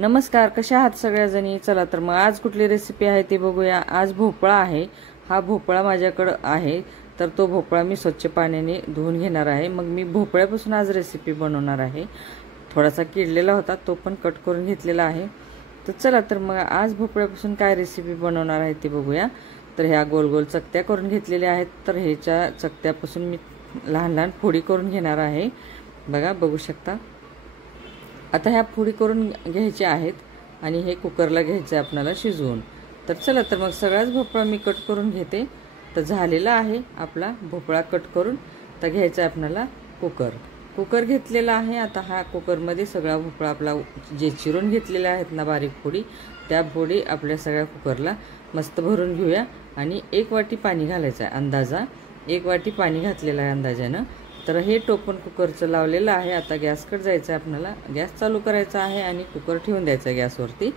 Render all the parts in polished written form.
नमस्कार, कशा आहात सगळ्याजणी। चला तर मग आज कुठली रेसिपी आहे ते बघूया। आज भोपळा आहे। हा भोपळा माझ्याकडे आहे, तर तो भोपळा मी स्वच्छ पाण्याने धुवून घेणार आहे। मग मी भोपळ्यापासून आज रेसिपी बनवणार आहे। थोडासा किडलेला होता, तो पण कट करून घेतलेला आहे। तर चला तर मग आज भोपळ्यापासून काय रेसिपी बनवणार आहे ते बघूया। तर ह्या गोल गोल चकत्या करून घेतलेल्या आहेत। तर ह्याच्या चकत्यापासून मी लहान लहान फोडी करून घेणार आहे। बघा, बघू शकता। आता ह्या फोडी करून घ्यायच्या आहेत आणि हे कुकरला घ्यायचं आहे आपल्याला शिजवून। तर चला तर मग सगळाच भोपळा मी कट करून घेते। तर झालेला आहे आपला भोपळा कट करून। तर घ्यायचा आपल्याला कुकर घेतलेला आहे। आता हा कुकरमध्ये सगळा भोपळा आपला जे चिरून घेतलेले आहेत ना बारीक फोडी, त्या फोडी आपल्या सगळ्या कुकरला मस्त भरून घेऊया। आणि 1 वाटी पाणी घालायचं आहे अंदाजा। 1 वाटी पाणी घातलेलं आहे अंदाजानं। तर हे टोपण कुकरचं लावलेलं आहे। आता गॅसकडे जायचं आहे आपल्याला, गॅस चालू करायचा आहे आणि कुकर ठेवून द्यायचा गॅसवरती।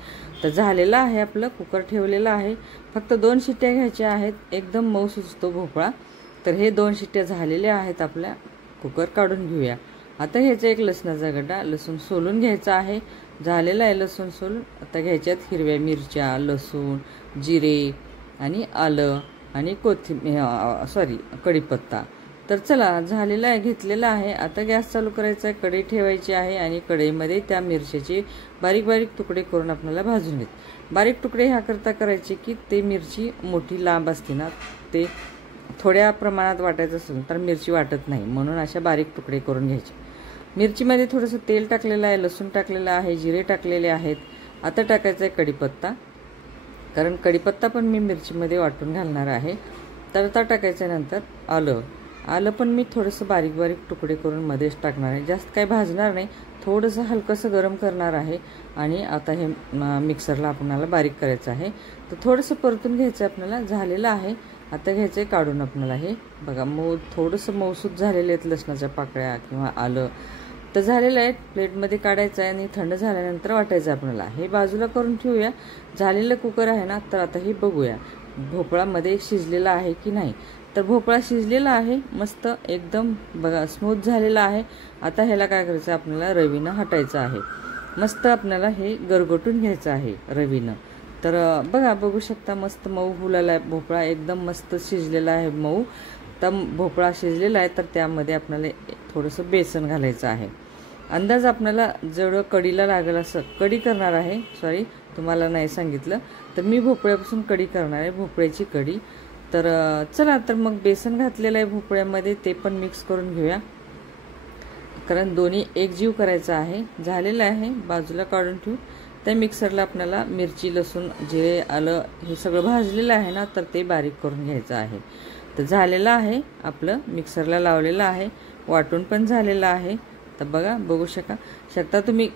तर झालेला आहे आपलं कुकर ठेवलेला आहे। फक्त 2 शिट्ट्या घ्यायच्या आहेत, एकदम मऊ शिजतो भोपळा। तर हे 2 शिट्ट्या झालेल्या आहेत आपल्या। कुकर काढून घेऊया। आता ह्याचा एक लसणाचा गड्डा, लसूण सोलून घ्यायचा आहे। झालेला आहे लसूण सोलून। आता घ्यायच्यात हिरव्या मिरच्या, लसूण, जिरे आणि आलं आणि कढीपत्ता। तर चला, झालेला आहे, घेतलेला आहे। आता गॅस चालू करायचा आहे, कढई ठेवायची आहे आणि कढईमध्ये त्या मिरच्याचे बारीक बारीक तुकडे करून आपल्याला भाजून घ्यायचे। बारीक तुकडे ह्याकरता करायचे की ते मिरची मोठी लांब असते ना, ते थोड्या प्रमाणात वाटायचं असेल तर मिरची वाटत नाही, म्हणून अशा बारीक तुकडे करून घ्यायचे। मिरचीमध्ये थोडंसं तेल टाकलेलं आहे, लसूण टाकलेलं आहे, जिरे टाकलेले आहेत। आता टाकायचं आहे कढीपत्ता, कारण कढीपत्ता पण मी मिरचीमध्ये वाटून घालणार आहे। तर आता टाकायचं आहे नंतर आलं पण मी थोडंसं बारीक बारीक तुकडे करून मध्येच टाकणार आहे। जास्त काही भाजणार नाही, थोडंसं हलकंसं गरम करणार आहे। आणि आता हे मिक्सरला आपल्याला बारीक करायचं आहे। तर थोडंसं परतून घ्यायचं आपल्याला। झालेलं आहे। आता घ्यायचं आहे काढून आपल्याला। हे बघा, थोडंसं मऊसूत झालेले आहेत लसणाच्या पाकळ्या किंवा आलं। तर झालेलं आहे, प्लेटमध्ये काढायचं आहे आणि थंड झाल्यानंतर वाटायचं आपल्याला। हे बाजूला करून ठेवूया। झालेलं कुकर आहे ना, तर आता हे बघूया भोपळामध्ये शिजलेला आहे की नाही। तर भोपळा शिजलेला आहे मस्त एकदम, बघा स्मूथ झालेला आहे। आता ह्याला काय करायचं, आपल्याला रवीनं हटायचं आहे। मस्त आपल्याला हे गरगटून घ्यायचं आहे रवीनं। तर बघा, बघू शकता मस्त मऊ फुलाला आहे भोपळा, एकदम मस्त शिजलेला आहे मऊ। तर भोपळा शिजलेला आहे, तर त्यामध्ये आपल्याला थोडंसं बेसन घालायचं आहे। अंदाज आपल्याला जेवढं कढीला लागेल असं कढी करणार आहे। सॉरी, तुम्हाला नाही सांगितलं। तर मी भोपळ्यापासून कढी करणार आहे, भोपळ्याची कढी। तर चला तर मग बेसन घातलेलं आहे भोपळ्यामध्ये, ते पण मिक्स करून घेऊया, कारण दोन्ही एकजीव करायचं आहे। झालेलं आहे, बाजूला काढून ठेवू। त्या मिक्सरला आपल्याला मिरची, लसूण, जिरे, आलं हे सगळं भाजलेलं आहे ना, तर ते बारीक करून घ्यायचं आहे। तर झालेलं आहे आपलं, मिक्सरला लावलेलं आहे, वाटून पण झालेलं आहे। तर बघा, बघू शकता तुम्ही,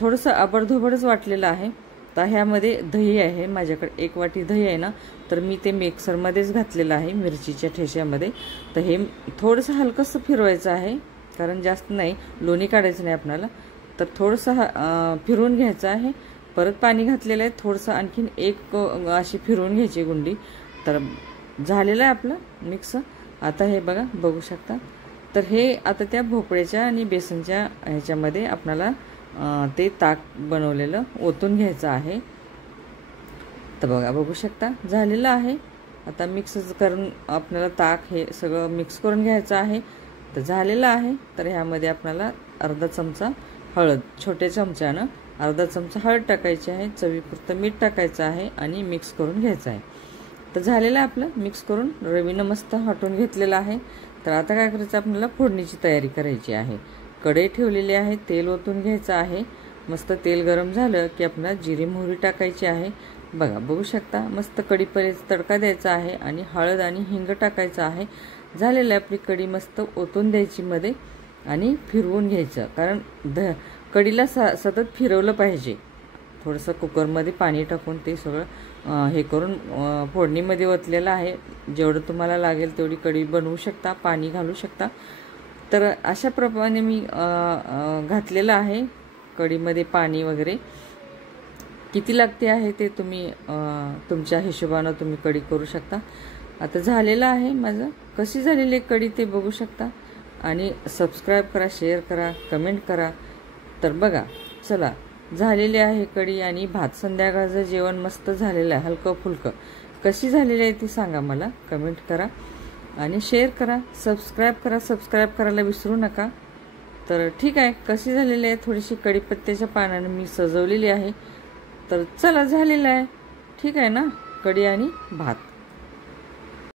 थोडंसं आबडधोबडच वाटलेलं आहे। तर ह्यामध्ये दही आहे माझ्याकडे, 1 वाटी दही आहे ना, तर मी ते मिक्सरमध्येच घातलेलं आहे मिरचीच्या ठेश्यामध्ये। तर हे थोडंसं हलकंसं फिरवायचं आहे, कारण जास्त नाही, लोणी काढायचं नाही आपल्याला। तर थोडंसं फिरवून घ्यायचं आहे। परत पाणी घातलेलं आहे, थोडंसं आणखीन एक अशी फिरवून घ्यायची गुंडी। तर झालेलं आहे आपलं मिक्स। आता हे बघा, बघू शकता। तर हे आता त्या भोपळ्याच्या आणि बेसनच्या ह्याच्यामध्ये आपल्याला ते ताक बनवलेलं ओतून घ्यायचं आहे। तर बघा, बघू शकता झालेलं आहे। आता मिक्स करून आपल्याला ताक हे सगळं मिक्स करून घ्यायचं आहे। तर झालेलं आहे। तर ह्यामध्ये आपल्याला अर्धा चमचा हळद, छोट्या चमच्यानं अर्धा चमचा हळद टाकायची आहे, चवीपुरतं मीठ टाकायचं आहे आणि मिक्स करून घ्यायचं आहे। तर झालेलं आहे आपलं मिक्स करून, रवीनं मस्त हटवून घेतलेलं आहे। तर आता काय करायचं, आपल्याला फोडणीची तयारी करायची आहे। कढई ठेवलेली आहे, तेल ओतून घ्यायचं आहे। मस्त तेल गरम झालं की आपल्याला जिरी मोहरी टाकायची आहे। बघा, बघू शकता मस्त कढीपत्त्याचा तडका द्यायचा आहे आणि हळद आणि हिंग टाकायचं आहे। झालेलं आहे, आपली कढी मस्त ओतून द्यायची मध्ये आणि फिरवून घ्यायचं, कारण कढीला सतत फिरवलं पाहिजे। थोडंसं कुकरमध्ये पाणी टाकून ते सगळं हे करून फोडणीमध्ये ओतलेलं आहे। जेवढं तुम्हाला लागेल तेवढी कढी बनवू शकता, पाणी घालू शकता। तर अशा प्रमाणे मी घातलेलं आहे कढीमध्ये पाणी वगैरे। किती लागते आहे ते तुम्ही तुमच्या हिशोबानं तुम्ही कढी करू शकता। आता झालेलं आहे माझं, कशी झालेली कढी ते बघू शकता। आणि सबस्क्राईब करा, शेअर करा, कमेंट करा। तर बघा, चला झालेली आहे कढी आणि भात. संध्याकाळचं जेवण मस्त झालेलं आहे, हलकं फुलकं. कशी झालेली आहे ती सांगा मला, कमेंट करा आणि शेअर करा, सबस्क्राईब करा. सबस्क्राईब करायला विसरू नका. तर ठीक आहे, कशी झालेली आहे, थोडीशी कढीपत्त्याच्या पानाने मी सजवलेली आहे. तर चला, झालेलं आहे. ठीक आहे ना, कढी आणि भात.